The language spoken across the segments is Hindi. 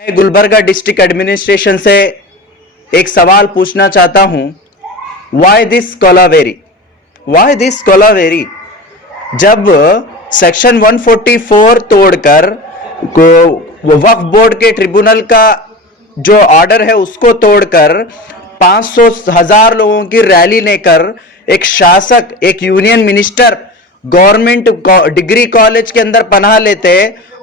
मैं गुलबर्गा डिस्ट्रिक्ट एडमिनिस्ट्रेशन से एक सवाल पूछना चाहता हूं। Why this Kolaveri? Why this Kolaveri? जब सेक्शन 144 तोड़कर वक्फ बोर्ड के ट्रिब्यूनल का जो ऑर्डर है उसको तोड़कर 500,000 लोगों की रैली लेकर एक शासक, एक union minister government degree college के अंदर पनाह लेते,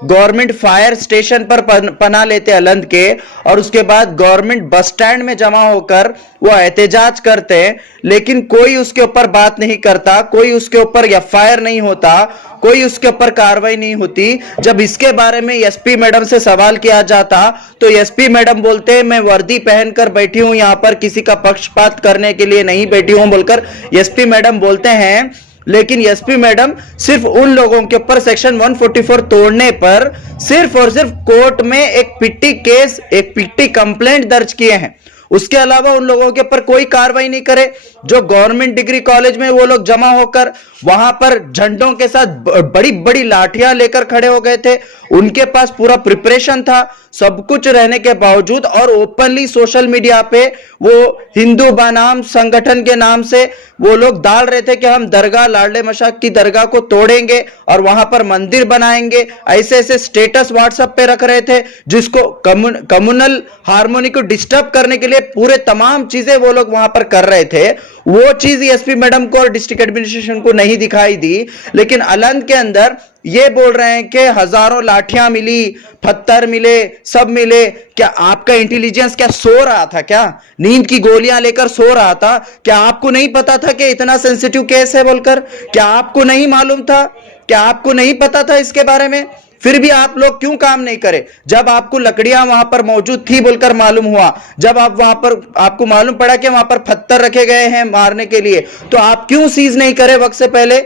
गवर्नमेंट फायर स्टेशन पर पनाह लेते अलंद के, और उसके बाद गवर्नमेंट बस स्टैंड में जमा होकर वो एहतजाज करते, लेकिन कोई उसके ऊपर बात नहीं करता, कोई उसके ऊपर एफआईआर नहीं होता, कोई उसके ऊपर कार्रवाई नहीं होती। जब इसके बारे में एसपी मैडम से सवाल किया जाता तो एसपी मैडम बोलते मैं वर्दी पहनकर बैठी हूं, यहां पर किसी का पक्षपात करने के लिए नहीं बैठी हूं बोलकर एसपी मैडम बोलते हैं। लेकिन एसपी मैडम सिर्फ उन लोगों के ऊपर सेक्शन 144 तोड़ने पर सिर्फ और सिर्फ कोर्ट में एक पिट्टी केस, एक पिट्टी कंप्लेंट दर्ज किए हैं। उसके अलावा उन लोगों के ऊपर कोई कार्रवाई नहीं करे। जो गवर्नमेंट डिग्री कॉलेज में वो लोग जमा होकर वहां पर झंडों के साथ बड़ी बड़ी लाठियां लेकर खड़े हो गए थे, उनके पास पूरा प्रिपरेशन था, सब कुछ रहने के बावजूद, और ओपनली सोशल मीडिया पे वो हिंदू बनाम संगठन के नाम से वो लोग डाल रहे थे कि हम दरगाह, लाडले मशाक की दरगाह को तोड़ेंगे और वहां पर मंदिर बनाएंगे। ऐसे ऐसे स्टेटस व्हाट्सएप पे रख रहे थे जिसको कम्युनल हार्मोनी को डिस्टर्ब करने के लिए पूरे तमाम चीजें वो लोग वहां पर कर रहे थे। वो चीज एसपी मैडम को और डिस्ट्रिक्ट एडमिनिस्ट्रेशन को नहीं दिखाई दी, लेकिन अलंद के अंदर ये बोल रहे हैं कि हजारों लाठियां मिली, पत्थर मिले, सब मिले। क्या आपका इंटेलिजेंस क्या सो रहा था? क्या नींद की गोलियां लेकर सो रहा था? क्या आपको नहीं पता था कि इतना सेंसिटिव केस है बोलकर? क्या आपको नहीं मालूम था? क्या आपको नहीं पता था इसके बारे में? फिर भी आप लोग क्यों काम नहीं करे? जब आपको लकड़ियां वहां पर मौजूद थी बोलकर मालूम हुआ, जब आप वहां पर आपको मालूम पड़ा कि वहां पर पत्थर रखे गए हैं मारने के लिए, तो आप क्यों सीज नहीं करे वक्त से पहले?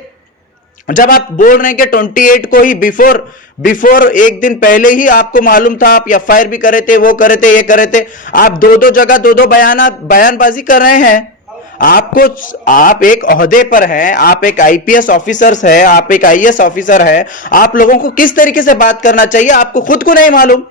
जब आप बोल रहे हैं कि 28 को ही बिफोर एक दिन पहले ही आपको मालूम था, आप एफआईआर भी करे थे, वो करे थे, ये करे थे, आप दो जगह दो बयानबाजी कर रहे हैं। आप एक ओहदे पर हैं, आप एक आईपीएस ऑफिसर है, आप एक आईएएस ऑफिसर है, आप लोगों को किस तरीके से बात करना चाहिए आपको खुद को नहीं मालूम?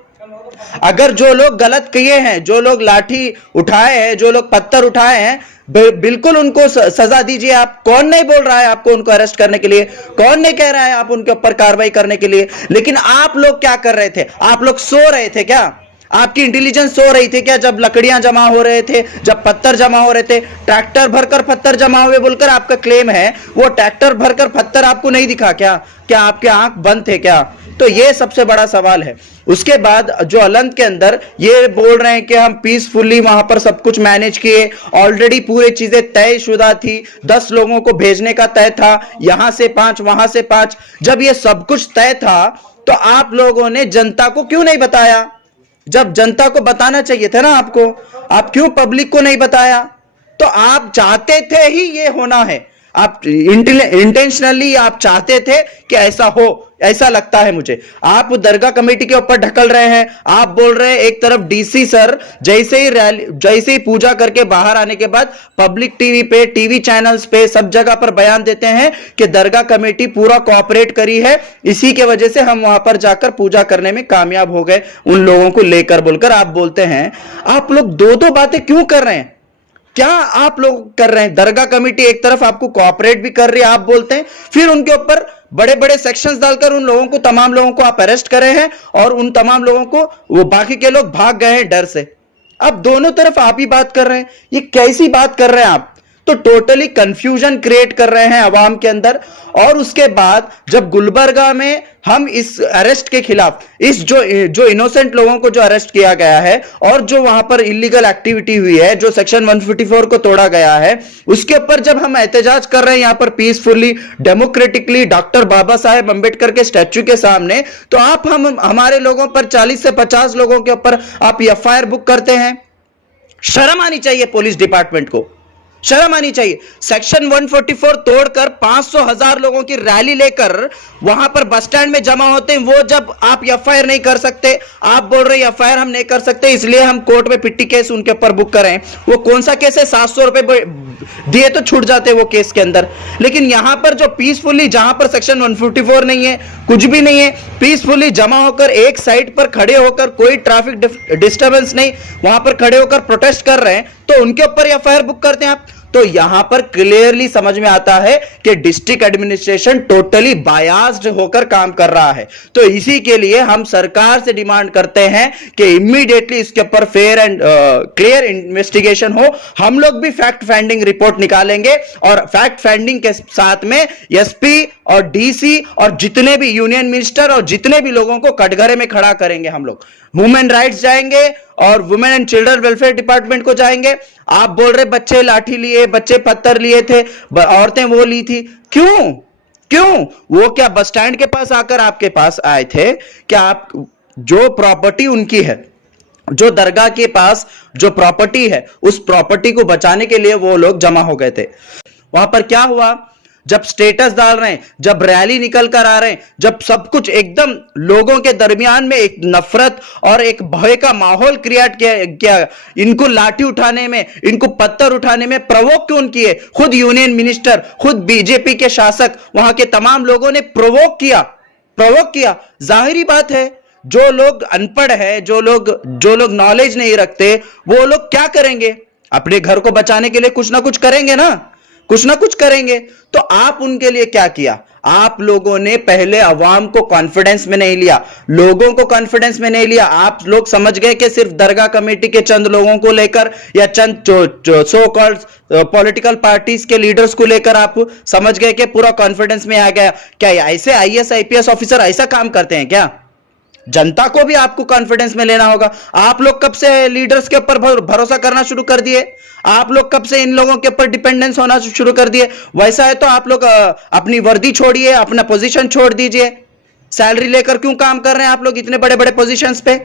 अगर जो लोग गलत किए हैं, जो लोग लाठी उठाए हैं, जो लोग पत्थर उठाए हैं, बिल्कुल उनको सजा दीजिए। आप कौन नहीं बोल रहा है आपको उनको अरेस्ट करने के लिए? कौन नहीं कह रहा है आप उनके ऊपर कार्रवाई करने के लिए? लेकिन आप लोग क्या कर रहे थे? आप लोग सो रहे थे क्या? आपकी इंटेलिजेंस सो रही थी क्या? जब लकड़ियां जमा हो रहे थे, जब पत्थर जमा हो रहे थे, ट्रैक्टर भरकर पत्थर जमा हुए बोलकर आपका क्लेम है, वो ट्रैक्टर भरकर पत्थर आपको नहीं दिखा क्या? क्या आपके आंख बंद थे क्या? तो ये सबसे बड़ा सवाल है। उसके बाद जो अलंद के अंदर ये बोल रहे हैं कि हम पीसफुली वहां पर सब कुछ मैनेज किए, ऑलरेडी पूरी चीजें तयशुदा थी, 10 लोगों को भेजने का तय था, यहां से 5, वहां से 5। जब ये सब कुछ तय था तो आप लोगों ने जनता को क्यों नहीं बताया? जब जनता को बताना चाहिए था ना आपको, आप क्यों पब्लिक को नहीं बताया? तो आप चाहते थे ही ये होना है, आप इंटेंशनली आप चाहते थे कि ऐसा हो, ऐसा लगता है मुझे। आप दरगाह कमेटी के ऊपर ढकल रहे हैं। आप बोल रहे हैं एक तरफ डीसी सर जैसे ही पूजा करके बाहर आने के बाद पब्लिक टीवी पे, टीवी चैनल्स पे, सब जगह पर बयान देते हैं कि दरगाह कमेटी पूरा कोऑपरेट करी है, इसी के वजह से हम वहां पर जाकर पूजा करने में कामयाब हो गए उन लोगों को लेकर बोलकर आप बोलते हैं। आप लोग दो बातें क्यों कर रहे हैं? क्या आप लोग कर रहे हैं? दरगाह कमेटी एक तरफ आपको कोऑपरेट भी कर रही है, आप बोलते हैं, फिर उनके ऊपर बड़े बड़े सेक्शंस डालकर उन लोगों को, तमाम लोगों को आप अरेस्ट करे हैं, और उन तमाम लोगों को वो बाकी के लोग भाग गए हैं डर से। अब दोनों तरफ आप ही बात कर रहे हैं, ये कैसी बात कर रहे हैं आप? तो टोटली कंफ्यूजन क्रिएट कर रहे हैं अवाम के अंदर। और उसके बाद जब गुलबर्गा में हम इस अरेस्ट के खिलाफ, इस जो इनोसेंट लोगों को जो अरेस्ट किया गया है और जो वहां पर इलीगल एक्टिविटी हुई है, जो सेक्शन 144 को तोड़ा गया है, उसके ऊपर जब हम एहतजाज कर रहे हैं यहां पर peacefully, democratically, doctor Baba Saheb Ambedkar के स्टैच्यू के सामने, तो आप हमारे लोगों पर 40 से 50 लोगों के ऊपर आप एफआईआर बुक करते हैं। शर्म आनी चाहिए पुलिस डिपार्टमेंट को, शर्म आनी चाहिए। सेक्शन 144 तोड़कर 500,000 लोगों की रैली लेकर वहां पर बस स्टैंड में जमा होते हैं, वो जब आप एफआईआर नहीं कर सकते, आप बोल रहे हैं एफआईआर हम नहीं कर सकते इसलिए हम कोर्ट में पिट्टी केस उनके ऊपर बुक करें। वो कौन सा केस है? 700 रुपए दिए तो छूट जाते वो केस के अंदर। लेकिन यहां पर जो पीसफुली, जहां पर सेक्शन 154 नहीं है, कुछ भी नहीं है, पीसफुली जमा होकर एक साइड पर खड़े होकर, कोई ट्रैफिक डिस्टर्बेंस नहीं, वहां पर खड़े होकर प्रोटेस्ट कर रहे हैं, तो उनके ऊपर एफआईआर बुक करते हैं आप। तो यहां पर क्लियरली समझ में आता है कि डिस्ट्रिक्ट एडमिनिस्ट्रेशन टोटली बायास्ड होकर काम कर रहा है। तो इसी के लिए हम सरकार से डिमांड करते हैं कि इमीडिएटली इसके ऊपर फेयर एंड क्लियर इन्वेस्टिगेशन हो। हम लोग भी फैक्ट फाइंडिंग रिपोर्ट निकालेंगे और फैक्ट फाइंडिंग के साथ में एसपी और डीसी और जितने भी यूनियन मिनिस्टर और जितने भी लोगों को कटघरे में खड़ा करेंगे। हम लोग वुमेन राइट्स जाएंगे और women and children welfare department को जाएंगे। आप बोल रहे बच्चे लाठी लिए, बच्चे पत्थर लिए थे, औरतें वो ली थी, क्यों वो क्या बस स्टैंड के पास आकर आपके पास आए थे? क्या आप जो प्रॉपर्टी उनकी है, जो दरगाह के पास जो प्रॉपर्टी है, उस प्रॉपर्टी को बचाने के लिए वो लोग जमा हो गए थे? वहां पर क्या हुआ? जब स्टेटस डाल रहे हैं, जब रैली निकल कर आ रहे हैं, जब सब कुछ एकदम लोगों के दरमियान में एक नफरत और एक भय का माहौल क्रिएट किया, इनको लाठी उठाने में, इनको पत्थर उठाने में प्रोवोक क्यों किए? खुद यूनियन मिनिस्टर, खुद बीजेपी के शासक, वहां के तमाम लोगों ने प्रोवोक किया। जाहिरी बात है, जो लोग अनपढ़ है, जो लोग नॉलेज नहीं रखते, वो लोग क्या करेंगे? अपने घर को बचाने के लिए कुछ ना कुछ करेंगे ना, कुछ ना कुछ करेंगे। तो आप उनके लिए क्या किया? आप लोगों ने पहले अवाम को कॉन्फिडेंस में नहीं लिया, लोगों को कॉन्फिडेंस में नहीं लिया। आप लोग समझ गए कि सिर्फ दरगाह कमेटी के चंद लोगों को लेकर या चंद जो सो कॉल्ड पॉलिटिकल पार्टीज के लीडर्स को लेकर आप समझ गए कि पूरा कॉन्फिडेंस में आ गया। क्या ऐसे आईएएस आईपीएस ऑफिसर ऐसा काम करते हैं क्या? जनता को भी आपको कॉन्फिडेंस में लेना होगा। आप लोग कब से लीडर्स के ऊपर भरोसा करना शुरू कर दिए? आप लोग कब से इन लोगों के ऊपर डिपेंडेंस होना शुरू कर दिए? वैसा है तो आप लोग अपनी वर्दी छोड़िए, अपना पोजीशन छोड़ दीजिए। सैलरी लेकर क्यों काम कर रहे हैं आप लोग इतने बड़े बड़े पोजीशंस पे?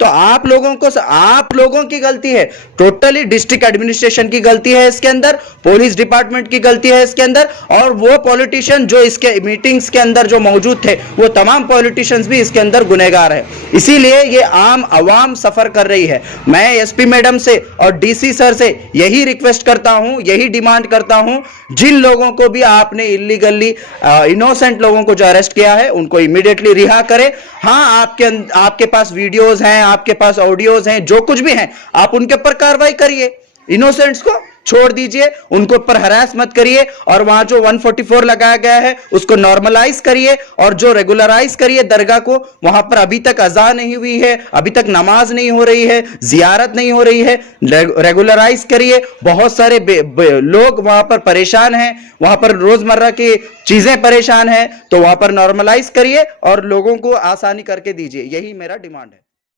तो आप लोगों की गलती है, टोटली डिस्ट्रिक्ट एडमिनिस्ट्रेशन की गलती है इसके अंदर, पुलिस डिपार्टमेंट की गलती है इसके अंदर, और वो पॉलिटिशियन जो इसके मीटिंग्स के अंदर जो मौजूद थे, वो तमाम पॉलिटिशियंस भी इसके अंदर गुनहगार है। इसीलिए ये आम आवाम सफर कर रही है। मैं एसपी मैडम से और डीसी सर से यही रिक्वेस्ट करता हूं, यही डिमांड करता हूं, जिन लोगों को भी आपने इलीगली इनोसेंट लोगों को जो अरेस्ट किया है, उनको इमीडिएटली रिहा करें। हाँ, आपके पास वीडियोज हैं, आपके पास ऑडियोज हैं, जो कुछ भी हैं, आप उनके ऊपर कार्रवाई करिए। इनोसेंट्स को छोड़ दीजिए, उनको ऊपर हरास मत करिए, और वहां जो 144 लगाया गया है उसको नॉर्मलाइज करिए और जो रेगुलराइज करिए दरगाह को। वहां पर अभी तक अज़ान नहीं हुई है, अभी तक नमाज नहीं हो रही है, जियारत नहीं हो रही है, रेगुलराइज करिए। बहुत सारे लोग वहां पर परेशान हैं, वहां पर रोजमर्रा की चीजें परेशान हैं, तो वहां पर नॉर्मलाइज करिए और लोगों को आसानी करके दीजिए। यही मेरा डिमांड है।